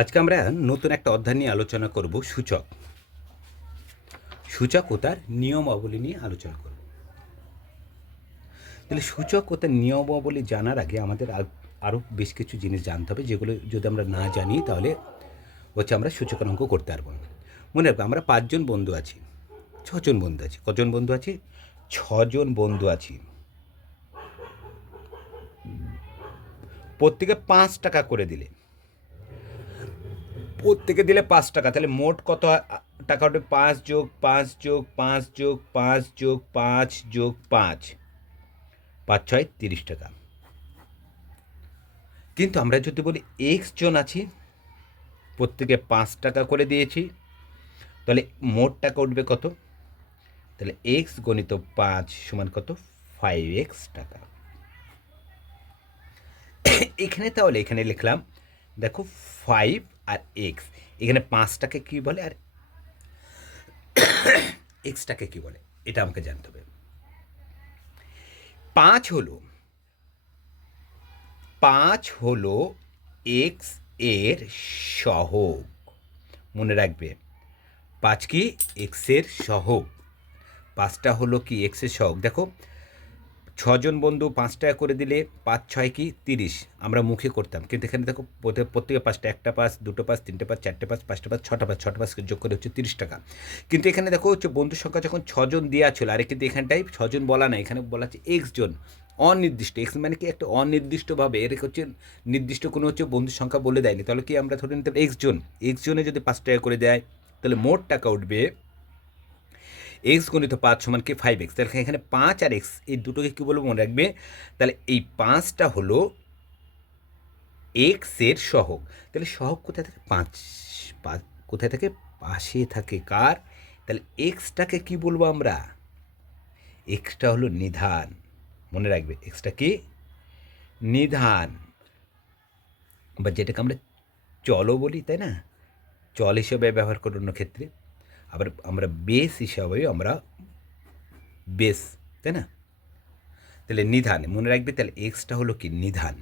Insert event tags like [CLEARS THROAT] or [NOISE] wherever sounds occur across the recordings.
আজকে আমরা নতুন একটা অধ্যায় নিয়ে আলোচনা করব সূচক। সূচক ও তার নিয়মাবলী নিয়ে আলোচনা করব। তাহলে সূচক ও তার নিয়মাবলী জানার আগে আমাদের আরও বেশ কিছু জিনিস জানতে হবে, যেগুলো যদি আমরা না জানি তাহলে হচ্ছে আমরা সূচকের অঙ্ক করতে পারব না। মনে রাখবে, আমরা পাঁচজন বন্ধু আছি, ছজন বন্ধু আছি, কজন বন্ধু আছি? ছজন বন্ধু আছি। প্রত্যেকে পাঁচ টাকা করে দিলে। প্রত্যেকে দিলে পাঁচ টাকা। তাহলে মোট কত টাকা হবে পাঁচ যোগ পাঁচ যোগ পাঁচ যোগ পাঁচ যোগ পাঁচ যোগ পাঁচ। পাঁচ ছয় তিরিশ টাকা। কিন্তু আমরা যদি বলি এক্স জন আছি, প্রত্যেকে পাঁচ টাকা করে দিয়েছি, তাহলে মোট টাকা উঠবে কত? তাহলে এক্স গণিত পাঁচ সমান কত? ফাইভ এক্স টাকা। এখানে তাহলে এখানে লিখলাম, দেখো ফাইভ আর এক্স এখানে পাঁচটাকে কী বলে? আর এক্সটাকে কী বলে? এটা আমাকে জানতে হবে। পাঁচ হলো পাঁচ হলো এক্সের সহগ। মনে রাখবে, পাঁচ কি? এক্সের সহগ। পাঁচটা হলো কি? এক্সের সহগ। দেখো ছজন বন্ধু পাঁচ টাকা করে দিলে পাঁচ, ছয় কি তিরিশ আমরা মুখে করতাম। কিন্তু এখানে দেখো প্রত্যেক- পাঁচটা, একটা পাঁচ, দুটো পাঁচ, তিনটে পাঁচ, চারটে পাঁচ, পাঁচটা পাঁচ, ছটা পাঁচ ছটা পাঁচ যোগ করে হচ্ছে তিরিশ টাকা। কিন্তু এখানে দেখো হচ্ছে বন্ধুর সংখ্যা যখন ছজন দেওয়া ছিল, আর কিন্তু এখানটাই ছজন বলা নাই, এখানে বলা হচ্ছে এক্স জন। অনির্দিষ্ট এক্স মানে কি একটা অনির্দিষ্টভাবে, এর হচ্ছে নির্দিষ্ট কোনো হচ্ছে বন্ধুর সংখ্যা বলে দেয়নি। তাহলে কি আমরা ধরে নিতে এক্স জন? এক্স জনে যদি পাঁচ টাকা করে দেয়, তাহলে মোট টাকা উঠবে এক্স গণিত পাঁচ সমান কি ফাইভ এক্স তাহলে এখানে পাঁচ আর এক্স এই দুটোকে কী বলব মনে রাখবে? তাহলে এই পাঁচটা হলো এক্সের সহগ। তাহলে সহগ কোথায় থাকে? পাঁচ পাঁচ, কোথায় থাকে? পাশে থাকে কার? তাহলে এক্সটাকে কি বলব আমরা? এক্সটা হলো নিধান। মনে রাখবে এক্সটা কি? নিধান। বা যেটাকে আমরা চলও বলি, তাই না? চল হিসেবে ব্যবহার করি অন্য ক্ষেত্রে। আবার আমরা বেস হিসাবেও আমরা বেস তাই না? তাহলে নিধান, মনে রাখবে তাহলে এক্সটা হলো কি? নিধান,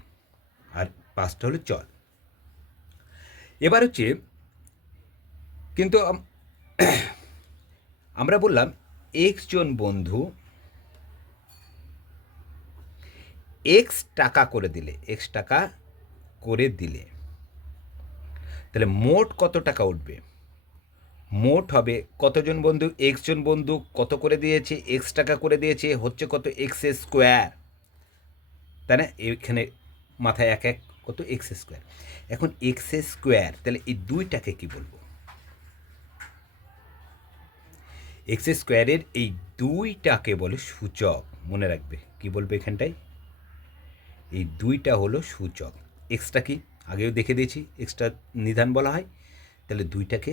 আর পাঁচটা হলো চল। এবার হচ্ছে, কিন্তু আমরা বললাম এক্স জন বন্ধু এক্স টাকা করে দিলে এক্স টাকা করে দিলে, তাহলে মোট কত টাকা উঠবে? মোট হবে কতজন বন্ধু? এক্স জন বন্ধু কত করে দিয়েছে? এক্স টাকা করে দিয়েছে, হচ্ছে কত? এক্স স্কোয়ার তাই না? এখানে মাথায় এক এক কত? এক্স স্কোয়ার এখন এক্স স্কোয়ার তাহলে এই দুইটাকে কি বলব? এক্স স্কোয়ারের এই দুইটাকে বলে সূচক। মনে রাখবে, কি বলবে এখানটায়? এই দুইটা হলো সূচক। এক্সটা কি? আগেও দেখে দিয়েছি এক্সটা নিধান বলা হয়। তাহলে দুইটাকে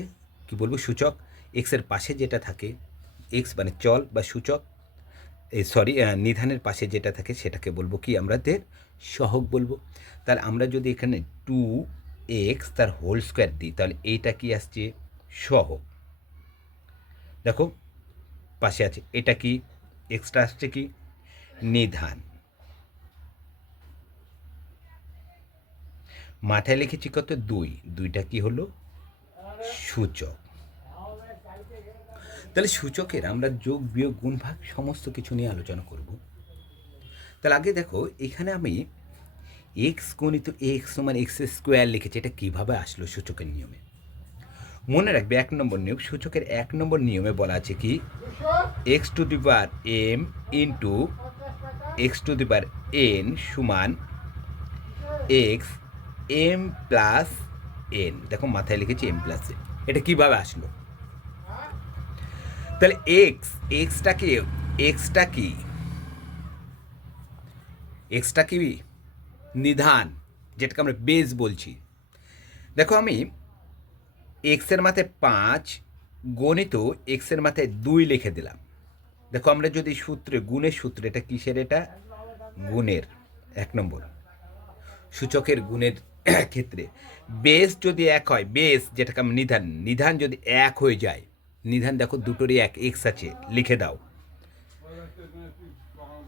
কি বলব, সূচক এক্সের পাশে যেটা থাকে এক্স মানে চল বা সূচক, এই সরি নিধানের পাশে যেটা থাকে সেটাকে বলব কি আমাদের সহগ বলব। তাহলে আমরা যদি এখানে টু এক্স তার হোল স্কোয়ার দিই, তাহলে এইটা কি আসছে? সহগ। দেখো, পাশে আছে, এটা কি? এক্সট্রা আসছে কি? নিধান। মাথায় লিখেছি কত? দুই। দুইটা কি হলো? সূচক। তাহলে সূচকের আমরা যোগ, বিয়োগ, গুণ, ভাগ সমস্ত কিছু নিয়ে আলোচনা করব। তাহলে আগে দেখো, এখানে আমি এক্স গণিত এক্স সমান এক্স স্কোয়ার লিখেছি, এটা কীভাবে আসলো সূচকের নিয়মে? মনে রাখবে এক নম্বর নিয়ম, সূচকের এক নম্বর নিয়মে বলা আছে কি? X to the power m into x to the power n সমান এক্স এম প্লাস এন দেখো, মাথায় লিখেছি এম প্লাস এন এটা কীভাবে আসলো? তাহলে এক্স এক্সটা কি? এক্সটা কি? এক্সটা কি? নিধান, যেটাকে আমরা বেস বলছি। দেখো, আমি এক্সের মাথায় পাঁচ গণিত এক্সের মাথায় দুই লিখে দিলাম। দেখো, আমরা যদি সূত্রে, গুণের সূত্রে, এটা কিসের এটা? গুণের, এক নম্বর। সূচকের গুণের [COUGHS] ক্ষেত্রে বেস যদি এক হয় বেস যেটাকে আমরা নিধান নিধান যদি এক হয়ে যায়, নিধান দেখো দুটোরই এক এক্স আছে, লিখে দাও।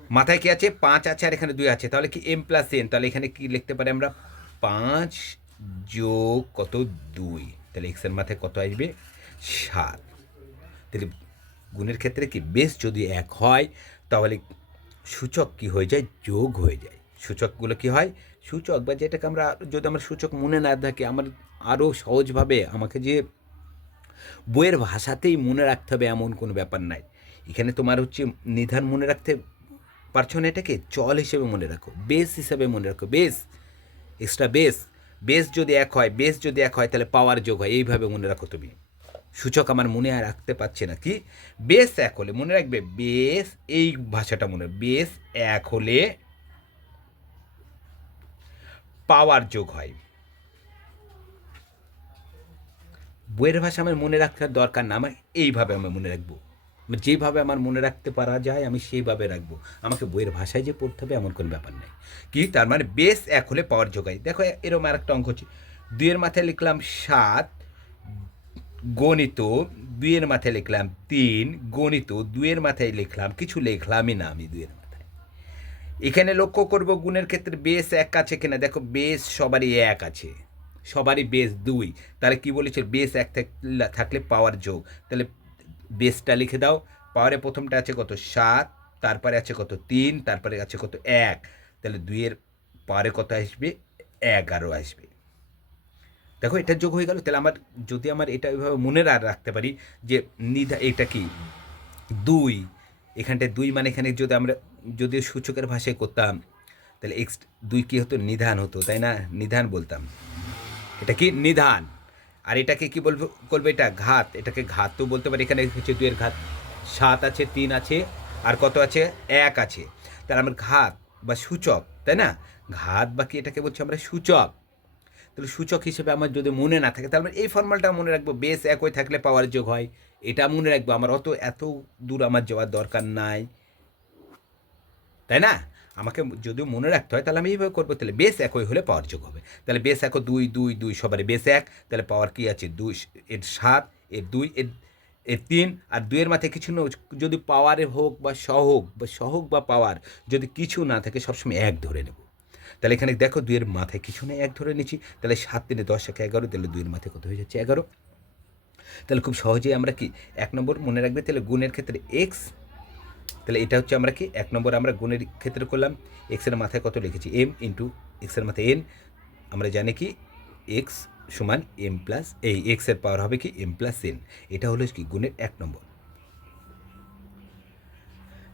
মাথায় কি আছে? পাঁচ আছে আর এখানে দুই আছে, তাহলে কি এম প্লাস এন তাহলে এখানে কি লিখতে পারি আমরা? পাঁচ যোগ কত? দুই। তাহলে এক্সের মাথায় কত আসবে? সাত। তাহলে গুণের ক্ষেত্রে কি? বেশ যদি এক হয়, তাহলে সূচক কি হয়ে যায়? যোগ হয়ে যায়। সূচকগুলো কি হয়? সূচক বা যেটাকে আমরা, যদি আমার সূচক মনে না থাকে, আমার আরও সহজভাবে আমাকে যে বইয়ের ভাষাতেই মনে রাখতে হবে এমন কোনো ব্যাপার নাই। এখানে তোমার হচ্ছে নিধান মনে রাখতে পারছ না এটাকে? চল হিসেবে মনে রাখো। বেস হিসেবে মনে রাখো। Base extra base. বেস যদি এক হয়, বেস যদি এক হয়, তাহলে পাওয়ার যোগ হয়। এইভাবে মনে রাখো তুমি। সূচক আমার মনে আর রাখতে পারছে না কি? বেস এক হলে মনে রাখবে, বেস এই ভাষাটা মনে বেস এক হলে পাওয়ার যোগ হয়। বইয়ের ভাষা আমার মনে রাখার দরকার না, আমার এইভাবে আমি মনে রাখব। যেভাবে আমার মনে রাখতে পারা যায়, আমি সেইভাবে রাখব। আমাকে বইয়ের ভাষায় যে পড়তে হবে, এমন কোনো ব্যাপার নেই। কি? তার মানে বেস এক হলে পাওয়ার যোগাই দেখো এরকম আর একটা অঙ্ক হচ্ছে। দুইয়ের মাথায় লিখলাম সাত, গণিত, দুইয়ের মাথায় লিখলাম তিন, গণিত, দুইয়ের মাথায় লিখলাম, কিছু লিখলামই না আমি দুইয়ের এখানে লক্ষ্য করব গুণের ক্ষেত্রে বেস এক আছে কিনা? দেখো বেস সবারই এক আছে। সবারই বেস দুই। তাহলে কি বলেছে? বেস এক থাক- থাকলে পাওয়ার যোগ। তাহলে বেসটা লিখে দাও। পাওয়ারে প্রথমটা আছে কত? সাত। তারপরে আছে কত? তিন। তারপরে আছে কত? এক। তাহলে দুইয়ের পাওয়ারে কত আসবে? এগারো আসবে। দেখো, এটা যোগ হয়ে গেল। তাহলে আমার যদি আমার এটা ওইভাবে মনে রা- রাখতে পারি যে নিধা এটা কি? দুই। এখানটায় দুই মানে এখানে যদি আমরা যদি সূচকের ভাষায় করতাম, তাহলে এক্স দুই কী হতো? নিধান হতো, তাই না? নিধান বলতাম। এটা কি? নিধান। আর এটাকে কি বলব, করবে এটা? ঘাত। এটাকে ঘাত তো বলতে পারি, এখানে হচ্ছে দুইয়ের ঘাত। সাত আছে, তিন আছে, আর কত আছে? এক আছে। তাহলে আমার ঘাত বা সূচক, তাই না? ঘাত বা কি এটাকে বলছি আমরা? সূচক। তাহলে সূচক হিসেবে আমার যদি মনে না থাকে, তাহলে এই ফর্মালটা মনে রাখব। বেশ একই থাকলে পাওয়ার যোগ হয়, এটা মনে রাখব। আমার অত, এত দূর আমার যাওয়ার দরকার নাই। তাই না? আমাকে যদিও মনে রাখতে হয়, তাহলে আমি এইভাবে করব। তাহলে বেস একই হলে পাওয়ার যোগ হবে। তাহলে বেস এক, দুই দুই দুই, সবারই বেস এক। তাহলে পাওয়ার কী আছে? দুই, এর সাত, এর দুই, এর এর তিন। আর দুইয়ের মাথায় কিছু না, যদি পাওয়ারে হোক বা সহক বা সহক বা পাওয়ার যদি কিছু না থাকে, সবসময় এক ধরে নেব। তাহলে এখানে দেখো, দুইয়ের মাথায় কিছু না, এক ধরে নিচ্ছি। তাহলে সাত তিনে দশ, একে, এগারো, তাহলে দুইয়ের মাথায় কত হয়ে যাচ্ছে? এগারো। তাহলে খুব সহজেই আমরা কি, এক নম্বর মনে রাখবে, তাহলে গুণের ক্ষেত্রে এক্স তাহলে এটা হচ্ছে আমরা কি? এক নম্বর আমরা গুণের ক্ষেত্রে করলাম এক্সের মাথায় কত লিখেছি? এম ইন্টু এক্সের মাথায় এন আমরা জানি কি? এক্স সমান এম প্লাস এই এক্সের পাওয়ার হবে কি? এম প্লাস এন এটা হলো কি? গুণের এক নম্বর।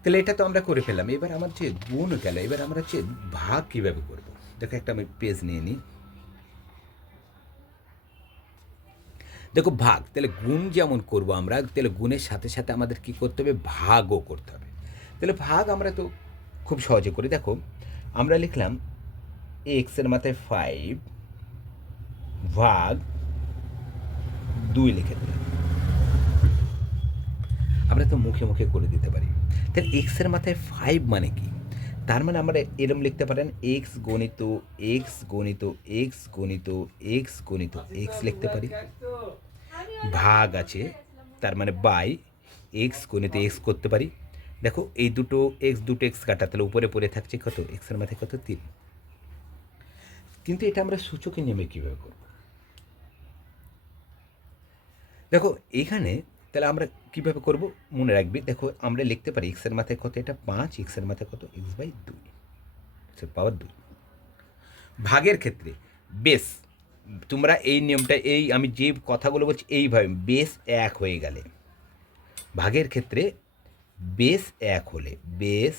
তাহলে এটা তো আমরা করে ফেললাম, এবার আমার যে গুণ গেল, এবার আমরা হচ্ছে ভাগ কীভাবে করব? দেখো একটা আমি পেজ নিয়ে নিই। দেখো ভাগ, তাহলে গুণ যেমন করব আমরা, তাহলে গুণের সাথে সাথে আমাদের কি করতে হবে? ভাগও করতে হবে। তাহলে ভাগ আমরা তো খুব সহজে করি। দেখো, আমরা লিখলাম এক্সের মাথায় ফাইভ ভাগ দুই লিখে দিলাম। আমরা তো মুখে মুখে করে দিতে পারি। তাহলে এক্সের মাথায় ফাইভ মানে কি? তার মানে আমরা এরম লিখতে পারেন এক্স গণিত এক্স গণিত এক্স গণিত এক্স গণিত এক্স লিখতে পারি। ভাগ আছে, তার মানে বাই এক্স গণিত এক্স করতে পারি। দেখো, এই দুটো এক্স দুটো এক্স কাটা, তাহলে উপরে পড়ে থাকছে কত? এক্সের মাথায় কত? তিন। কিন্তু এটা আমরা সূচকে নেমে কীভাবে করব? দেখো, এখানে তাহলে আমরা কীভাবে করব? মনে রাখবি, দেখো, আমরা লিখতে পারি এক্সের মাথায় কত? এটা পাঁচ এক্সের মাথায় কত? এক্স বাই দুই। পাওয়ার দুই। ভাগের ক্ষেত্রে, বেশ, তোমরা এই নিয়মটা, এই, আমি যে কথাগুলো বলছি, এইভাবে, বেশ এক হয়ে গেলে। ভাগের ক্ষেত্রে বেস এক হলে, বেস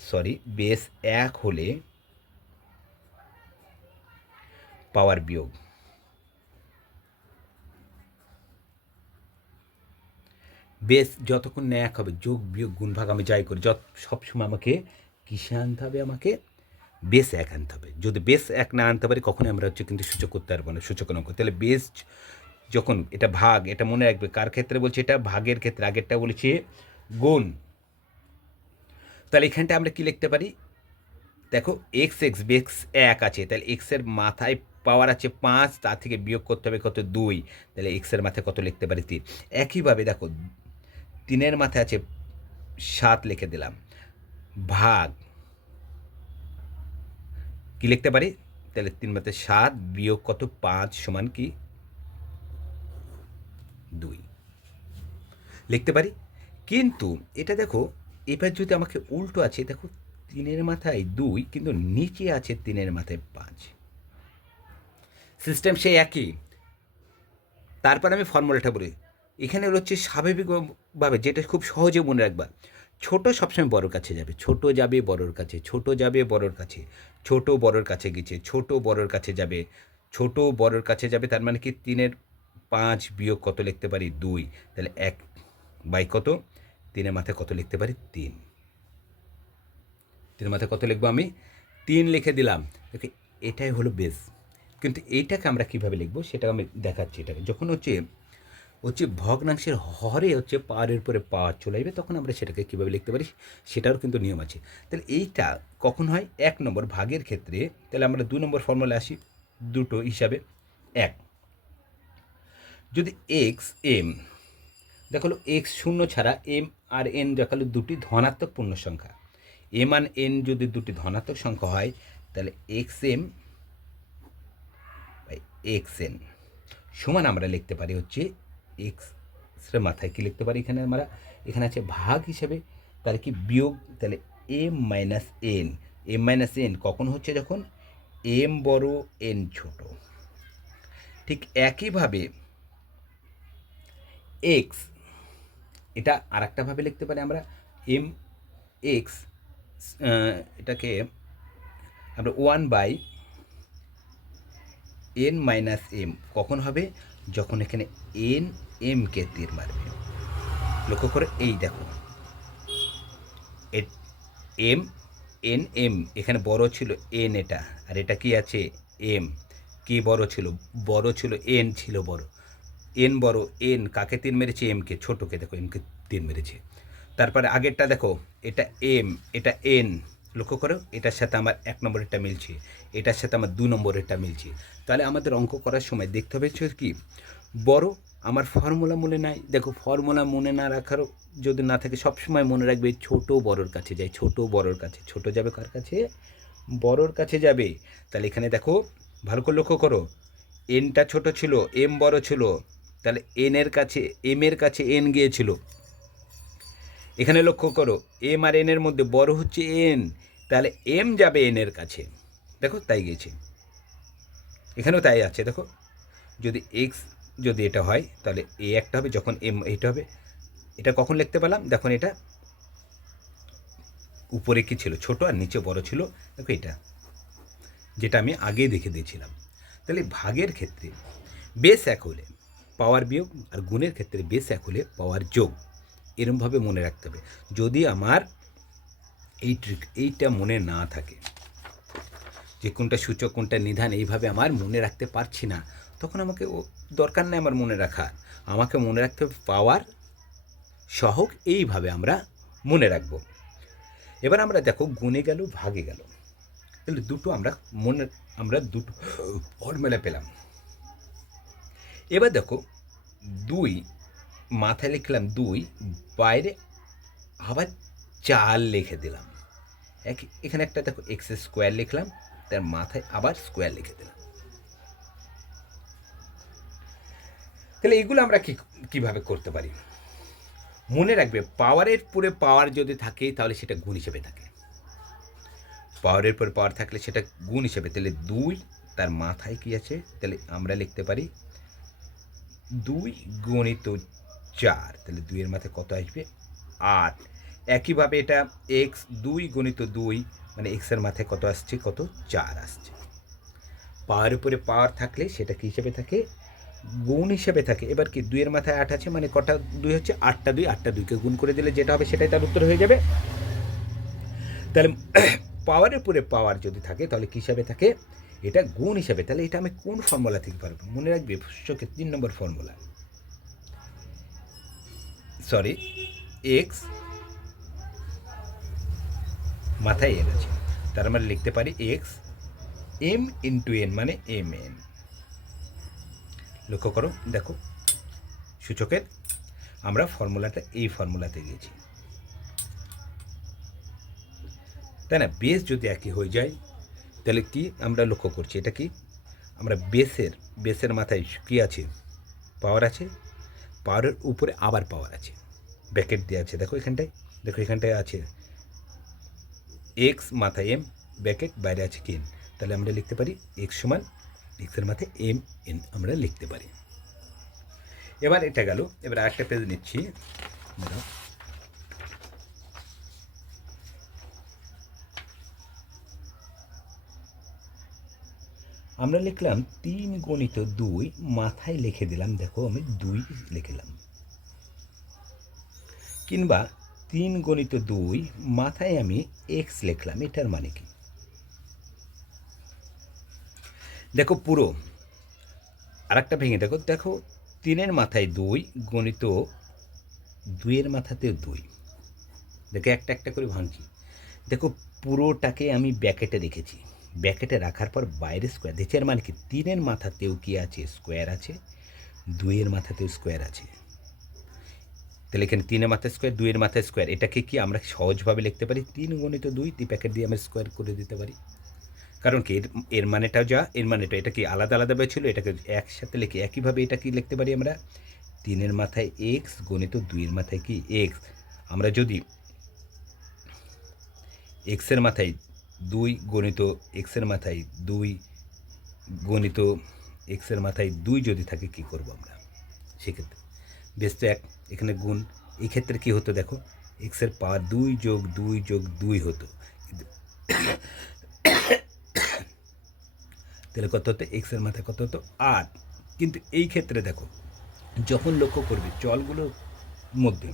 সরি বেস এক হলে পাওয়ার বিয়োগ। বেশ যতক্ষণ না এক হবে, যোগ, বিয়োগ গুণ ভাগ আমি যাই করি, যত, সবসময় আমাকে কিসে আনতে হবে আমাকে? বেস এক আনতে হবে। যদি বেস এক না আনতে পারি, কখনোই আমরা হচ্ছে কিন্তু সূচক করতে পারব না, সূচক অঙ্ক। তাহলে বেস যখন, এটা ভাগ, এটা মনে রাখবে, কার ক্ষেত্রে বলছি এটা? ভাগের ক্ষেত্রে, আগেরটা বলেছি গুণ। তাহলে এখানটা আমরা কি লিখতে পারি? দেখো এক্স এক্স বেক্স এক আছে। তাহলে এক্সের মাথায় পাওয়ার আছে পাঁচ, তার থেকে বিয়োগ করতে হবে কত? দুই। তাহলে এক্সের মাথায় কত লিখতে পারি? তিন। একইভাবে দেখো, তিনের মাথায় আছে সাত লিখে দিলাম। ভাগ। কি লিখতে পারি? তাহলে তিন মাথায় সাত বিয়োগ কত? পাঁচ সমান কি? দুই। লিখতে পারি? কিন্তু এটা দেখো, এবার যদি আমাকে উল্টো আছে, দেখো তিনের মাথায় দুই, কিন্তু নিচে আছে তিনের মাথায় পাঁচ। সিস্টেম সেই একই। তারপর আমি ফর্মুলাটা বলি। এখানে হচ্ছে স্বাভাবিকভাবে, যেটা খুব সহজে মনে রাখবা, ছোট সবসময় বড়োর কাছে যাবে, ছোট যাবে বড়োর কাছে, ছোট যাবে বড়োর কাছে, ছোট বড়োর কাছে গেছে, ছোট বড়োর কাছে যাবে, ছোট বড়োর কাছে যাবে, তার মানে কি তিনের পাঁচ বিয়োগ কত লিখতে পারি? দুই। তাহলে এক বাই কত? তিনের মাথায় কত লিখতে পারি? তিন। তিনের মাথায় কত লিখব আমি? তিন লিখে দিলাম। দেখি, এটাই হলো বেস কিন্তু এইটাকে আমরা কীভাবে লিখব? সেটা আমি দেখাচ্ছি এটাকে। যখন হচ্ছে হচ্ছে ভগ্নাংশের হরে হচ্ছে পাওয়ারের পরে পাওয়ার চলে আসবে, তখন আমরা সেটাকে কীভাবে লিখতে পারি? সেটারও কিন্তু নিয়ম আছে। তাহলে এইটা কখন হয়? এক নম্বর ভাগের ক্ষেত্রে। তাহলে আমরা দু নম্বর ফর্মুলা আসি, দুটো হিসাবে। এক। যদি এক্স এম দেখো এক্স শূন্য ছাড়া এম আর এন দেখাল দুটি ধনাত্মক পূর্ণ সংখ্যা। এম আর এন যদি দুটি ধনাত্মক সংখ্যা হয়, তাহলে এক্স এম এক্স এন সমান আমরা লিখতে পারি হচ্ছে এক্স মাথায় কী লিখতে পারি এখানে আমরা? এখানে আছে ভাগ হিসেবে, তাহলে কি বিয়োগ? তাহলে m minus n m minus n কখন হচ্ছে যখন? এম বড় এন ছোট। ঠিক একইভাবে এক্স এটা আর একটাভাবে লিখতে পারি আমরা এম এক্স এটাকে আমরা one by n minus m কখন হবে? যখন এখানে এন এমকে তীর মারবে। লক্ষ্য করে এই দেখো। এম এন এম এখানে বড় ছিল এন এটা, আর এটা কি আছে? এম কি বড় ছিল? বড় ছিল এন ছিল বড়। এন বড়, এন, কাকে তিন মেরেছে? এমকে ছোটোকে, দেখো এমকে তিন মেরেছে। তারপরে আগেরটা দেখো, এটা এম, এটা এন, লক্ষ্য করো, এটার সাথে আমার এক নম্বরেরটা মিলছে, এটার সাথে আমার দু নম্বরেরটা মিলছে। তাহলে আমাদের অঙ্ক করার সময় দেখতে হবে কি, বড় আমার ফর্মুলা মনে নাই, দেখো ফর্মুলা মনে না রাখারও যদি না থাকে, সবসময় মনে রাখবে ছোট বড়োর কাছে যায়, ছোট বড়োর কাছে, ছোট যাবে কার কাছে? বড়োর কাছে যাবে। তাহলে এখানে দেখো, ভালো করে লক্ষ্য করো, এনটা ছোট ছিল, এম বড় ছিল তাহলে এনের কাছে এম এর কাছে এন গিয়েছিল। এখানে লক্ষ্য করো এম আর এনের মধ্যে বড় হচ্ছে এন তাহলে এম যাবে এনের কাছে। দেখো, তাই গেছে এখানেও তাই আছে, দেখো। যদি এক্স যদি এটা হয়, তাহলে এ একটা হবে, যখন এম এটা হবে। এটা কখন লিখতে পেলাম? দেখুন এটা উপরে কি ছিল? ছোট আর নিচে বড় ছিল। দেখো, এটা। যেটা আমি আগেই দেখে দিয়েছিলাম। তাহলে ভাগের ক্ষেত্রে বেস এক হলে পাওয়ার বিয়োগ আর গুণের ক্ষেত্রে বেস এক হলে পাওয়ার যোগ। এরমভাবে মনে রাখতে হবে। যদি আমার এই ট্রিক, এইটা মনে না থাকে, যে কোনটা সূচক, কোনটা নিধান, এইভাবে আমার মনে রাখতে পারছি না, তখন আমাকে ও, দরকার নেই আমার মনে রাখার। আমাকে মনে রাখতে হবে পাওয়ার সহক এইভাবে আমরা মনে রাখব। এবার আমরা দেখো গুণে গেল, ভাগে গেল। তাহলে দুটো আমরা মনে, আমরা দুটো ফর্মুলা পেলাম। এবার দেখো, দুই, মাথায় লিখলাম দুই, বাইরে আবার চার লিখে দিলাম। এক, এখানে একটা দেখো, এক্স স্কোয়ার লিখলাম, তার মাথায় আবার স্কোয়ার লিখে দিলাম। তাহলে এগুলো আমরা কী, কীভাবে করতে পারি? মনে রাখবে, পাওয়ারের পরে পাওয়ার যদি থাকে, তাহলে সেটা গুণ হিসেবে থাকে। পাওয়ারের পরে পাওয়ার থাকলে সেটা গুণ হিসেবে, তাহলে দুই, তার মাথায় কি আছে? তাহলে আমরা লিখতে পারি দুই গণিত চার। তাহলে দুইয়ের মাথায় কত আসবে? আট। একইভাবে এটা এক্স দুই গণিত দুই মানে এক্সের মাথায় কত আসছে? কত? চার আসছে। পাওয়ার উপরে পাওয়ার থাকলে সেটা কী হিসেবে থাকে? গুণ হিসেবে থাকে। এবার কি দুইয়ের মাথায় আট আছে মানে কটা দুই হচ্ছে? আটটা দুই। আটটা দুইকে গুণ করে দিলে যেটা হবে সেটাই তার উত্তর হয়ে যাবে। তাহলে [CLEARS THROAT] পাওয়ারের উপরে পাওয়ার যদি থাকে, তাহলে কী হিসাবে থাকে? এটা গুণ হিসাবে, তাহলে এটা আমি কোন ফর্মুলা থেকে পারব? মনে রাখবে শোকে তিন নম্বর ফর্মুলা সরি এক্স মাথায় এন আছে তার মানে লিখতে পারি এক্স এম ইন্টু এন মানে এম এন লক্ষ্য করো, দেখো, সূচকের, আমরা ফর্মুলাটা এই ফর্মুলাতে গিয়েছি তাই না? বেস যদি একই হয়ে যায় তাহলে কি আমরা লক্ষ্য করছি? এটা কি? আমরা বেসের বেসের মাথায় কি আছে? পাওয়ার আছে। পাওয়ারের উপরে আবার পাওয়ার আছে। ব্যাকেট দেওয়া আছে। দেখো এখানটায় দেখো এখানটায় আছে এক্স মাথায় এম ব্যাকেট বাইরে আছে কি এন তাহলে আমরা লিখতে পারি এক্স সমান এক্সের মাথায় এম এন আমরা লিখতে পারি। এবার এটা গেল। এবার আরেকটা পেজ নিচ্ছি। আমরা লিখলাম তিন গণিত দুই, মাথায় লিখে দিলাম, দেখো আমি দুই লিখলাম কিংবা তিন গণিত দুই, মাথায় আমি এক্স লিখলাম, এটার মানে কি? দেখো পুরো, আরেকটা ভেঙে, দেখো দেখো, তিনের মাথায় দুই, গণিত দুইয়ের মাথাতেও দুই। দেখো একটা একটা করে ভাঙছি। দেখো পুরোটাকে আমি ব্যাকেটে রেখেছি। ব্যাকেটে রাখার পর বাইরে স্কোয়ার দিচ্ছি এর মানে কি? তিনের মাথাতেও কি আছে? স্কোয়ার আছে। দুইয়ের মাথাতেও স্কোয়ার আছে। তাহলে এখানে তিনের মাথায় স্কোয়ার দুইয়ের মাথায় স্কোয়ার এটাকে কি আমরা সহজভাবে লিখতে পারি? তিন গণিত দুই, তিন প্যাকেট দিয়ে আমরা স্কোয়ার করে দিতে পারি। কারণ কি, এর এর মানেটাও যা, এর মানেটা এটা কি আলাদা আলাদাভাবে ছিল? এটাকে একসাথে লিখে একইভাবে এটা কি লিখতে পারি আমরা? তিনের মাথায় এক্স গণিত দুইয়ের মাথায় কি? এক্স আমরা যদি এক্সের মাথায় দুই গণিত এক্সের মাথায় দুই, গণিত এক্সের মাথায় দুই যদি থাকে, কি করব আমরা? সেক্ষেত্রে বেশ তো এক, এখানে গুণ। এই ক্ষেত্রে কী হতো দেখো এক্সের পাওয়ার দুই যোগ দুই যোগ দুই হতো। তাহলে কত হতো? এক্সের মাথায় কত হতো? আট। কিন্তু এই ক্ষেত্রে দেখো, যখন লক্ষ্য করবে জলগুলোর মধ্যে,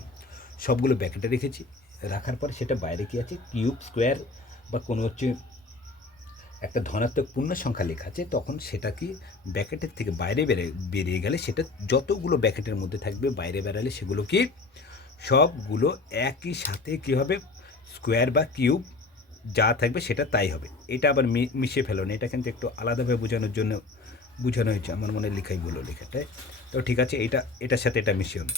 সবগুলো ব্যাকেটে রেখেছি, রাখার পর সেটা বাইরে কি আছে? কিউব স্কোয়ার বা কোনো হচ্ছে একটা ধনাত্মক পূর্ণ সংখ্যা লেখা আছে, তখন সেটা কি ব্যাকেটের থেকে বাইরে বেরে, বেরিয়ে গেলে সেটা যতগুলো ব্যাকেটের মধ্যে থাকবে বাইরে বেরালে সেগুলো কি? সবগুলো একই সাথে কী হবে? স্কোয়ার বা কিউব যা থাকবে সেটা তাই হবে। এটা আবার মি- মিশিয়ে ফেলো না, এটা কিন্তু একটু আলাদাভাবে বোঝানোর জন্য বোঝানো হয়েছে আমার মনে লেখাই বলো লেখাটায়। তো ঠিক আছে, এটা, এটার সাথে এটা মিশিয়ে না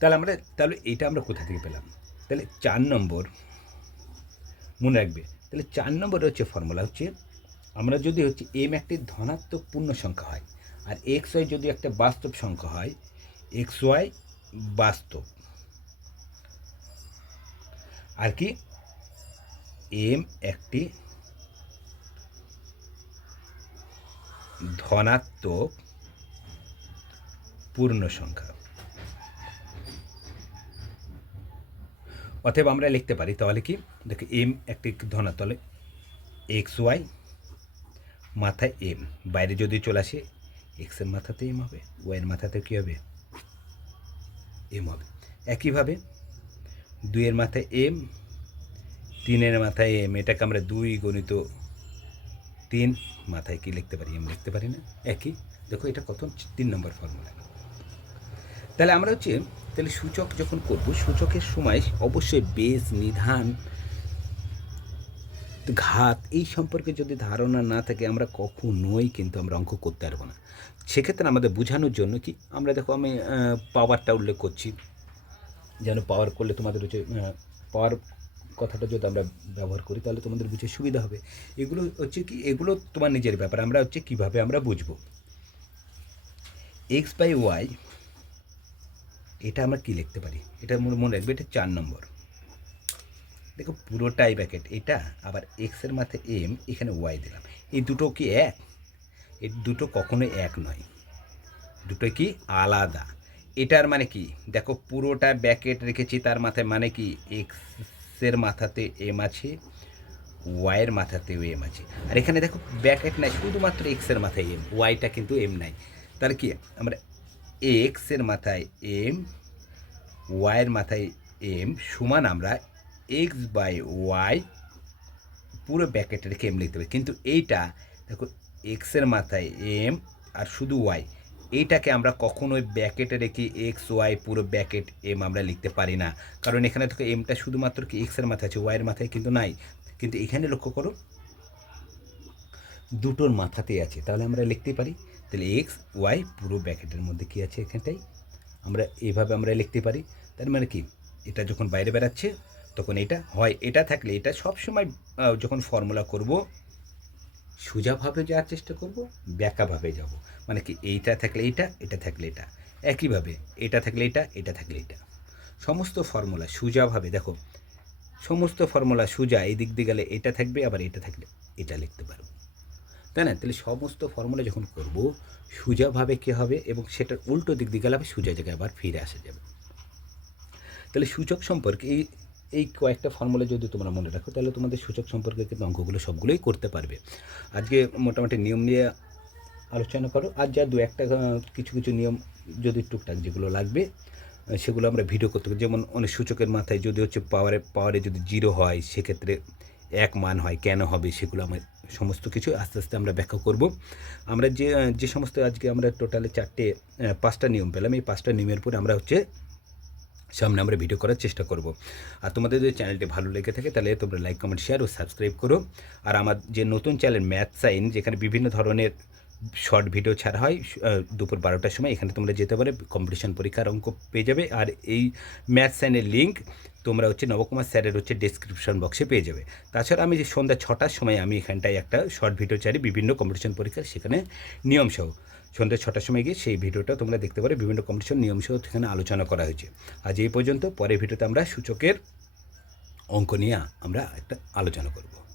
তাহলে আমরা, তাহলে এটা আমরা কোথা থেকে পেলাম? তাহলে চার নম্বর মনে রাখবে। তাহলে চার নম্বর হচ্ছে ফর্মুলা হচ্ছে আমরা যদি হচ্ছে এম একটি ধনাত্মক পূর্ণ সংখ্যা হয় আর এক্স ওয়াই যদি একটা বাস্তব সংখ্যা হয় এক্স ওয়াই বাস্তব। আর কি? এম একটি ধনাত্মক পূর্ণ সংখ্যা। অতএব আমরা লিখতে পারি তাহলে কি? দেখো এম একটি ধনা তাহলে এক্স ওয়াই মাথায় এম বাইরে যদি চলে আসে এক্সের মাথাতে এম হবে ওয়াইয়ের মাথাতে কী হবে? এম হবে। একইভাবে দুইয়ের মাথায় এম তিনের মাথায় এম এটাকে আমরা দুই গণিত তিন মাথায় কি লিখতে পারি? এম লিখতে পারি না। একই। দেখো, এটা কত? তিন নম্বর ফর্মুলা তাহলে আমরা হচ্ছে, তাহলে সূচক যখন করব, সূচকের সময় অবশ্যই বেস নিধান ঘাত, এই সম্পর্কে যদি ধারণা না থাকে, আমরা কখনোই কিন্তু আমরা অঙ্ক করতে পারব না। সেক্ষেত্রে আমাদের বোঝানোর জন্য কি, আমরা দেখো আমি পাওয়ারটা উল্লেখ করছি। যেন পাওয়ার করলে তোমাদের হচ্ছে পাওয়ার কথাটা যদি আমরা ব্যবহার করি, তাহলে তোমাদের বুঝে সুবিধা হবে। এগুলো হচ্ছে কি, এগুলো তোমার নিজের ব্যাপার, আমরা হচ্ছে কীভাবে আমরা বুঝব। এক্স বাই ওয়াই এটা আমরা কি লিখতে পারি? এটা মনে রাখবে, এটা চার নম্বর। দেখো পুরোটাই ব্যাকেট এটা আবার এক্সের মাথায় এম এখানে ওয়াই দিলাম। এই দুটো কি এক? এই দুটো কখনোই এক নয়। দুটো কি আলাদা। এটার মানে কি? দেখো পুরোটা ব্যাকেট রেখেছি, তার মাথায় মানে কি? এক্সের মাথাতে এম আছে ওয়াইয়ের মাথাতেও এম আছে। আর এখানে দেখো ব্যাকেট নাই, শুধুমাত্র এক্সের মাথায় এম ওয়াইটা কিন্তু এম নাই। তার কি? আমরা এক্সের মাথায় এম ওয়াইয়ের মাথায় এম সমান আমরা এক্স বাই ওয়াই পুরো ব্যাকেটে রেখে এম লিখতে পারি কিন্তু এইটা, দেখো এক্সের মাথায় এম আর শুধু ওয়াই। এইটাকে আমরা কখনোই ব্যাকেটে রেখে এক্স, ওয়াই পুরো ব্যাকেট এম আমরা লিখতে পারি না। কারণ এখানে দেখো এমটা শুধুমাত্র কি এক্সের মাথায় আছে ওয়াইয়ের মাথায় কিন্তু নাই। কিন্তু এখানে লক্ষ্য করো, দুটোর মাথাতেই আছে। তাহলে আমরা লিখতে পারি, তাহলে এক্স, ওয়াই পুরো ব্যাকেটের মধ্যে কী আছে এখানটাই আমরা এইভাবে আমরা লিখতে পারি। তার মানে কি? এটা যখন বাইরে বেরাচ্ছে তখন এটা হয় এটা থাকলে এটা সবসময় আহ, যখন ফর্মুলা করব সোজাভাবে যাওয়ার চেষ্টা করব ব্যাকাভাবে যাব। মানে কি এইটা থাকলে এইটা এটা থাকলে এটা। একইভাবে এটা থাকলে এটা এটা থাকলে এটা। সমস্ত ফর্মুলা সোজাভাবে দেখো সমস্ত ফর্মুলা সোজা এই দিক দিয়ে গেলে এটা থাকবে আবার এটা থাকলে এটা লিখতে পারব। তাই না? তাহলে সমস্ত ফর্মুলা যখন করব সোজাভাবে কী হবে এবং সেটার উল্টো দিক দিয়ে গেলে আবার সোজা জায়গায় আবার ফিরে আসা যাবে। তাহলে সূচক সম্পর্কে এই এই কয়েকটা ফর্মুলা যদি তোমরা মনে রাখো, তাহলে তোমাদের সূচক সম্পর্কে কিন্তু অঙ্কগুলো সবগুলোই করতে পারবে। আজকে মোটামুটি নিয়ম নিয়ে আলোচনা করো। আর যা দু একটা কিছু কিছু নিয়ম যদি টুকটাক যেগুলো লাগবে সেগুলো আমরা ভিডিও করতে পারি। যেমন অনেক সূচকের মাথায় যদি হচ্ছে পাওয়ারে পাওয়ারে যদি জিরো হয়, সেক্ষেত্রে এক মান হয়, কেন হবে, সেগুলো আমার সমস্ত কিছু আস্তে আস্তে আমরা ব্যাখ্যা করব। আমরা যে যে সমস্ত আজকে আমরা টোটালে চারটে পাঁচটা নিয়ম পেলাম, এই পাঁচটা নিয়মের পরে আমরা হচ্ছে সামনে আমরা ভিডিও করার চেষ্টা করব। আর তোমাদের যদি চ্যানেলটি ভালো লেগে থাকে, তাহলে তোমরা লাইক কমেন্ট শেয়ার ও সাবস্ক্রাইব করো। আর আমার যে নতুন চ্যানেল ম্যাথ সাইন যেখানে বিভিন্ন ধরনের শর্ট ভিডিও ছাড়া হয় দুপুর বারোটার সময়, এখানে তোমরা যেতে পারে কম্পিটিশন পরীক্ষার অঙ্ক পেয়ে যাবে। আর এই ম্যাথ সাইনের লিঙ্ক তোমরা হচ্ছে নবকুমার স্যারের হচ্ছে ডেসক্রিপশন বক্সে পেয়ে যাবে। তাছাড়া আমি যে সন্ধ্যা ছটার সময় আমি এখানটায় একটা শর্ট ভিডিও ছাড়ি, বিভিন্ন কম্পিটিশন পরীক্ষার, সেখানে নিয়ম সহ। সন্ধ্যা ছটার সময় গিয়ে সেই ভিডিওটা তোমরা দেখতে পারো। বিভিন্ন কম্পিটিশন, নিয়ম সহ সেখানে আলোচনা করা হয়েছে। আজ এই পর্যন্ত, পরের ভিডিওতে আমরা সূচকের অঙ্ক নিয়ে আমরা একটা আলোচনা করব।